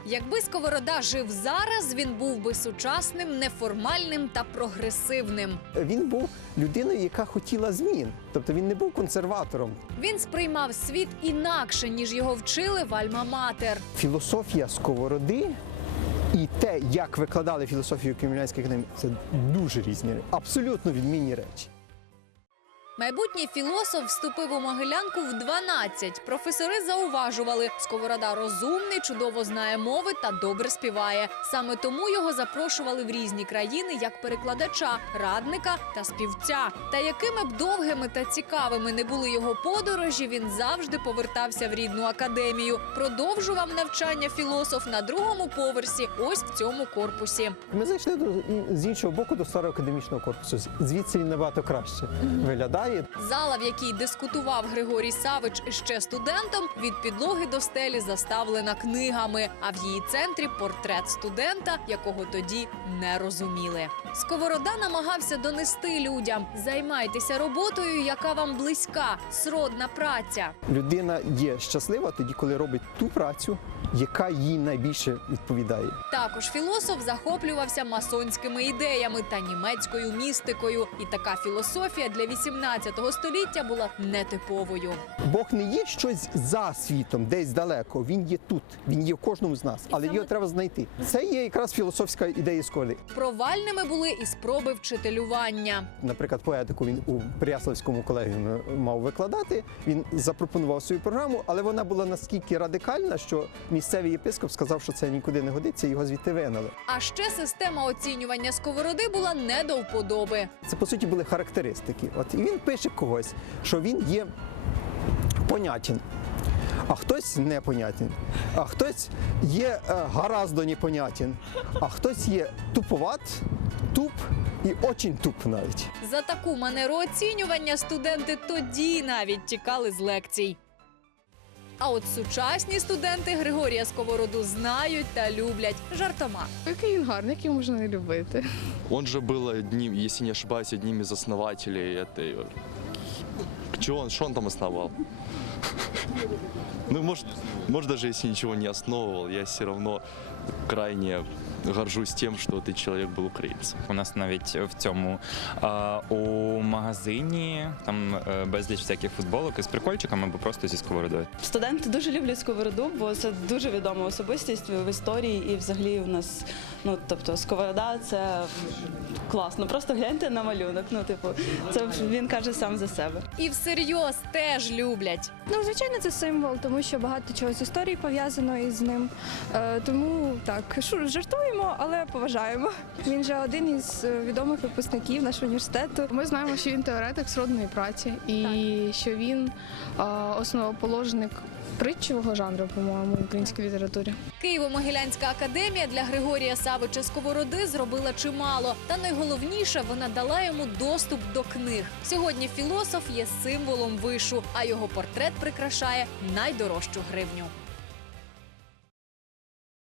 Якби Сковорода жив зараз, він був би сучасним, неформальним та прогресивним. Він був людиною, яка хотіла змін. Тобто він не був консерватором. Він сприймав світ інакше, ніж його вчили в Альма-Матер. Філософія Сковороди і те, як викладали філософію Києво-Могилянської академії, це дуже різні, абсолютно відмінні речі. Майбутній філософ вступив у Могилянку в 12. Професори зауважували, Сковорода розумний, чудово знає мови та добре співає. Саме тому його запрошували в різні країни як перекладача, радника та співця. Та якими б довгими та цікавими не були його подорожі, він завжди повертався в рідну академію. Продовжував навчання філософ на другому поверсі, ось в цьому корпусі. Ми зайшли з іншого боку до старого академічного корпусу. Звідси він набагато краще виглядає. Зала, в якій дискутував Григорій Савич ще студентом, від підлоги до стелі заставлена книгами, а в її центрі портрет студента, якого тоді не розуміли. Сковорода намагався донести людям: займайтеся роботою, яка вам близька, сродна праця. Людина є щаслива тоді, коли робить ту працю, яка їй найбільше відповідає. Також філософ захоплювався масонськими ідеями та німецькою містикою. І така філософія для 18 століття була нетиповою. Бог не є щось за світом, десь далеко. Він є тут, він є в кожному з нас, але його треба знайти. Це є якраз філософська ідея Сковороди. Провальними були і спроби вчителювання. Наприклад, поетику він у Переяславському колегіумі мав викладати. Він запропонував свою програму, але вона була наскільки радикальна, що місцевий єпископ сказав, що це нікуди не годиться, його звідти вигнали. А ще система оцінювання Сковороди була не до вподоби. Це, по суті, були характеристики. От і він пише когось, що він є понятен, а хтось непонятен, а хтось є гараздо непонятен, а хтось є туповат, туп і очень туп навіть. За таку манеру оцінювання студенти тоді навіть тікали з лекцій. А от сучасні студенти Григорія Сковороду знають та люблять жартома. Який він гарний, який можна не любити. Он же был одним, если не ошибаюсь, одним из основателей этой... Что он там основал? Ну, может, даже если ничего не основывал, я все равно крайне горжусь тем, что этот человек был українцем. У нас навіть в цьому у магазині там безліч всяких футболок із прикольчиками або просто зі сковородою. Студенти дуже люблять Сковороду, бо це дуже відома особистість в історії і взагалі у нас, тобто Сковорода – це класно. Просто гляньте на малюнок, це він каже сам за себе. І всерйоз теж люблять. Звичайно, це символ, тому що багато чого з історії пов'язано із ним. Тому так, жартуємо, але поважаємо. Він же один із відомих випускників нашого університету. Ми знаємо, що він теоретик сродної праці і що він основоположник притчового жанру, по-моєму, в українській літературі. Києво-Могилянська академія для Григорія Савича Сковороди зробила чимало. Та найголовніше, вона дала йому доступ до книг. Сьогодні філософ є символом вишу, а його портрет прикрашає найдорожчу гривню.